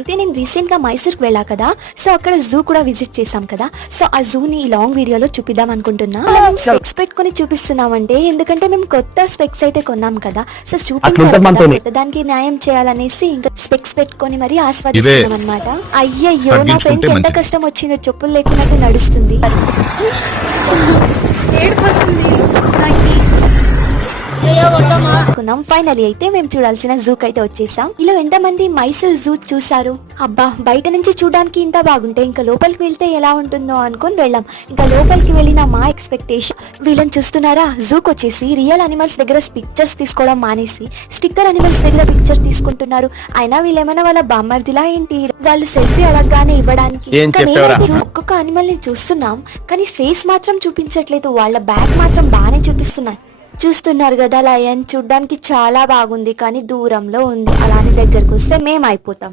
అయితే నేను రీసెంట్ గా మైసూర్కి వెళ్ళా కదా, సో అక్కడ జూ కూడా విజిట్ చేసాం కదా. సో ఆ జూని ఈ లాంగ్ వీడియోలో చూపిద్దాం అనుకుంటున్నా. స్పెక్స్ పెట్టుకుని చూపిస్తున్నామంటే ఎందుకంటే మేము కొత్త స్పెక్స్ అయితే కొన్నాం కదా, సో చూపించాలి కదా, కొత్త దానికి న్యాయం చేయాలనేసి ఇంకా స్పెక్స్ పెట్టుకొని మరి ఆస్వాదిస్తున్నాం అనమాట. అయ్యయ్యో నా ఫ్రెండ్ ఎంత కష్టం వచ్చిందో, చెప్పులు లేకున్నట్టు నడుస్తుంది. ఫైనలీ అయితే మేము చూడాల్సిన జూకి అయితే వచ్చేసాం. ఇలా ఎంతమంది మైసూర్ జూ చూసారు? అబ్బా, బయట నుంచి చూడడానికి ఇంత బాగుంటే ఇంకా లోపలికి వెళ్తే ఎలా ఉంటుందో అనుకుని వెళ్ళాం. ఇంకా లోపలికి వెళ్ళిన మా ఎక్స్పెక్టేషన్, వీళ్ళని చూస్తున్నారా, జూకి వచ్చేసి రియల్ అనిమల్స్ దగ్గర పిక్చర్స్ తీసుకోవడం మానేసి స్టిక్కర్ అనిమల్స్ దగ్గర పిక్చర్ తీసుకుంటున్నారు. అయినా వీళ్ళేమైనా వాళ్ళ బామ్మర్దిలా ఏంటి, వాళ్ళు సెల్ఫీ అడగగానే ఇవ్వడానికి. ఒక్కొక్క అనిమల్ ని చూస్తున్నాం కానీ ఫేస్ మాత్రం చూపించట్లేదు, వాళ్ళ బ్యాక్ మాత్రం బాగానే చూపిస్తున్నారు. చూస్తున్నారు కదా, లయన్ చూడ్డానికి చాలా బాగుంది కానీ దూరంలో ఉంది, అలానే దగ్గరకు వస్తే మేము అయిపోతాం.